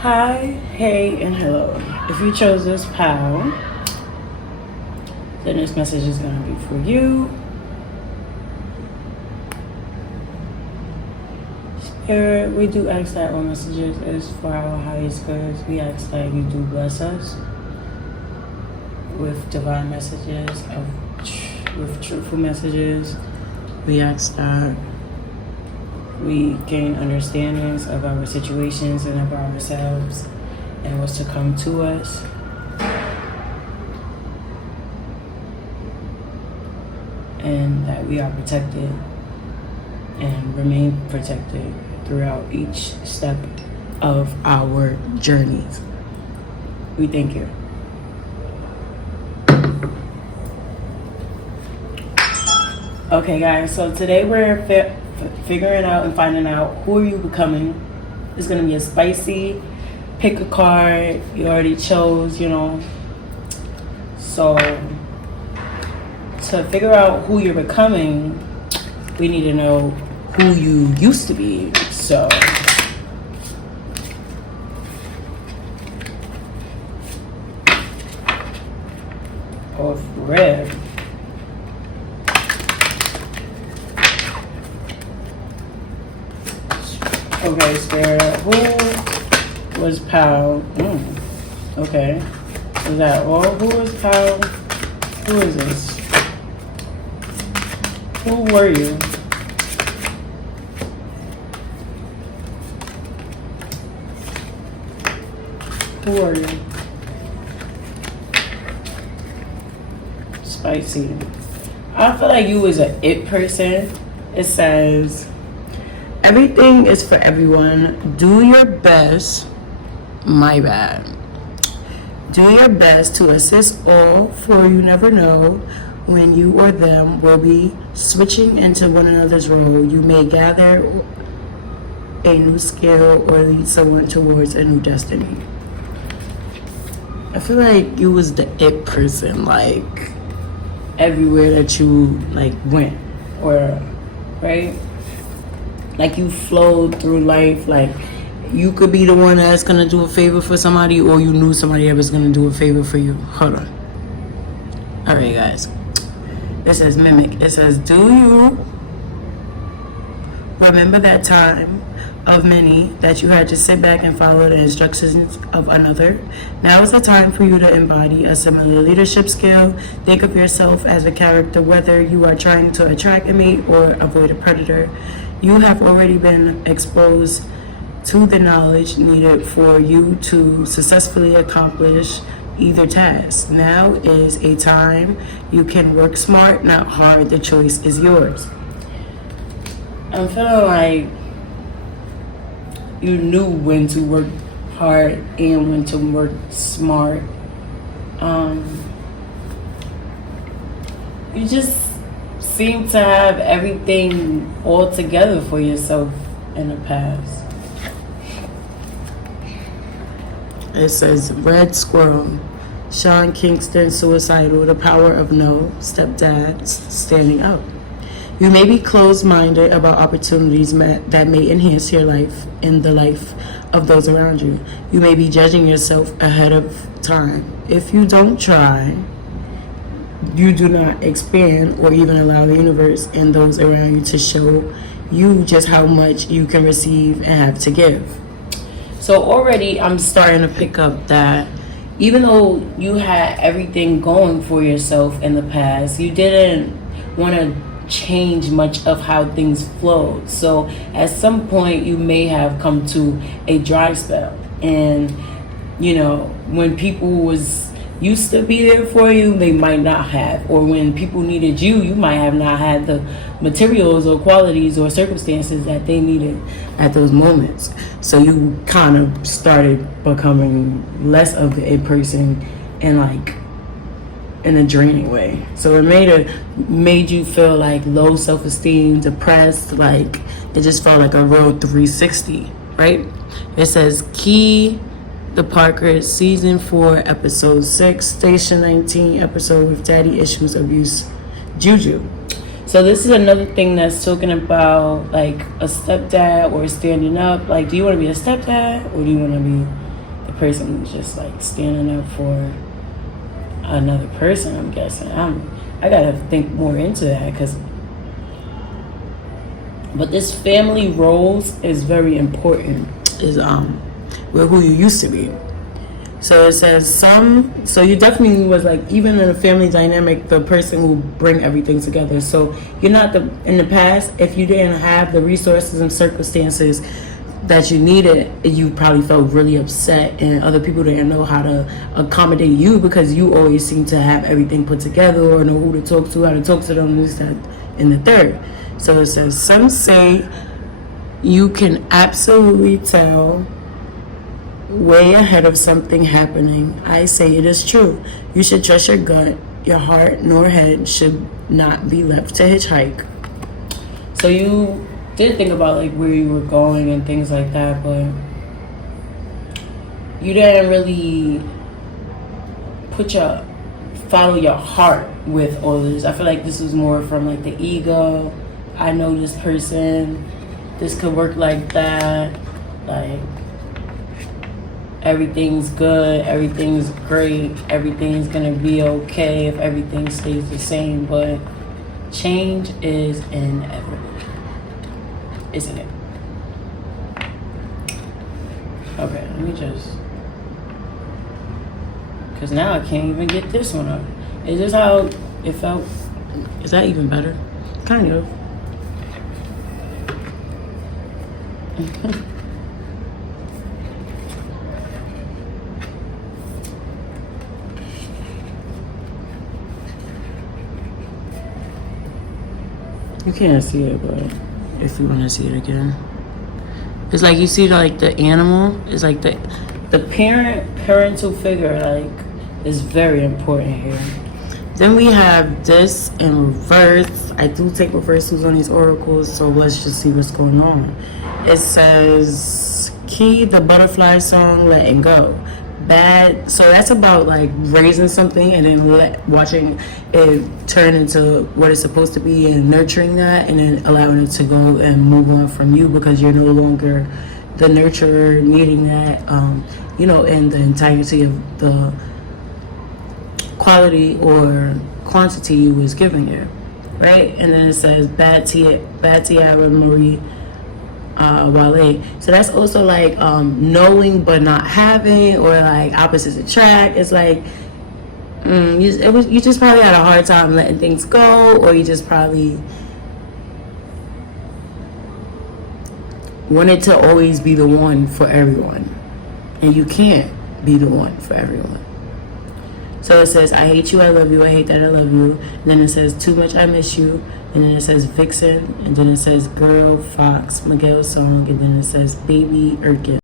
Hi, hey, and hello. If you chose this pal, then this message is going to be for you. Spirit, we do ask that all messages is for our highest goods. We ask that you do bless us with divine messages, with truthful messages. We ask that we gain understandings of our situations and of ourselves and what's to come to us. And that we are protected and remain protected throughout each step of our journeys. We thank you. Okay, guys, so today we're figuring out and finding out who are you becoming. It's going to be a spicy pick a card. You already chose, So to figure out who you're becoming, we need to know who you used to be. So of red. Okay, Sarah, who was Pal? Okay. Is that all? Who was Pal? Who is this? Who were you? Who are you? Spicy. I feel like you was an it person. It says, everything is for everyone. Do your best. My bad. Do your best to assist all, for you never know when you or them will be switching into one another's role. You may gather a new skill or lead someone towards a new destiny. I feel like you was the it person, like everywhere that you went, or right? Like you flowed through life, like you could be the one that's gonna do a favor for somebody, or you knew somebody that was gonna do a favor for you. Hold on. All right, guys. It says mimic. It says, do you remember that time of many that you had to sit back and follow the instructions of another? Now is the time for you to embody a similar leadership skill. Think of yourself as a character, whether you are trying to attract a mate or avoid a predator. You have already been exposed to the knowledge needed for you to successfully accomplish either task. Now is a time you can work smart, not hard. The choice is yours. I'm feeling like you knew when to work hard and when to work smart. You just seem to have everything all together for yourself in the past. It says Red Squirrel, Sean Kingston, Suicidal, The Power of No, Stepdad, Standing Up. You may be closed-minded about opportunities that may enhance your life and the life of those around you. You may be judging yourself ahead of time. If you don't try, you do not expand or even allow the universe and those around you to show you just how much you can receive and have to give. So already I'm starting to pick up that even though you had everything going for yourself in the past, you didn't want to change much of how things flowed. So at some point you may have come to a dry spell, and when people was used to be there for you, they might not have, or when people needed you, you might have not had the materials or qualities or circumstances that they needed at those moments. So you kind of started becoming less of the it person and in a draining way. So it made you feel like low self-esteem, depressed, like it just felt like a real 360, right? It says Key the Parker, Season 4, Episode 6, Station 19, episode with Daddy Issues Abuse Juju. So this is another thing that's talking about like a stepdad or standing up. Like, do you want to be a stepdad or do you want to be person who's just like standing up for another person, I'm guessing. I gotta think more into that, but this family roles is very important. Is with who you used to be. So it says so you definitely was like, even in a family dynamic, the person who bring everything together. So you're not in the past, if you didn't have the resources and circumstances that you needed, you probably felt really upset, and other people didn't know how to accommodate you because you always seem to have everything put together or know who to talk to, how to talk to them, this, that, and the third. So it says, some say you can absolutely tell way ahead of something happening. I say it is true. You should trust your gut. Your heart nor head should not be left to hitchhike. So you did think about like where you were going and things like that, but you didn't really follow your heart with all this. I feel like this was more from like the ego. I know this person. This could work like that. Like, everything's good, everything's great, everything's gonna be okay if everything stays the same, but change is inevitable, isn't it? Okay, let me because now I can't even get this one up. Is this how it felt? Is that even better? Kind of. You can't see it, but if you want to see it again, it's like you see like the animal. It's like the parental figure like is very important here. Then we have this in reverse. I do take reversals on these oracles, so let's just see what's going on. It says key the butterfly song, letting go. Bad, so that's about like raising something and then watching it turn into what it's supposed to be and nurturing that and then allowing it to go and move on from you because you're no longer the nurturer needing that, in the entirety of the quality or quantity you was giving you, right? And then it says Batiara Marie Wale. So that's also like knowing but not having, or like opposites attract. It's like you just probably had a hard time letting things go, or you just probably wanted to always be the one for everyone, and you can't be the one for everyone. So it says, I hate you, I love you, I hate that I love you. And then it says, too much, I miss you. And then it says, Vixen. And then it says, Girl, Fox, Miguel Song. And then it says, Baby, Erkin.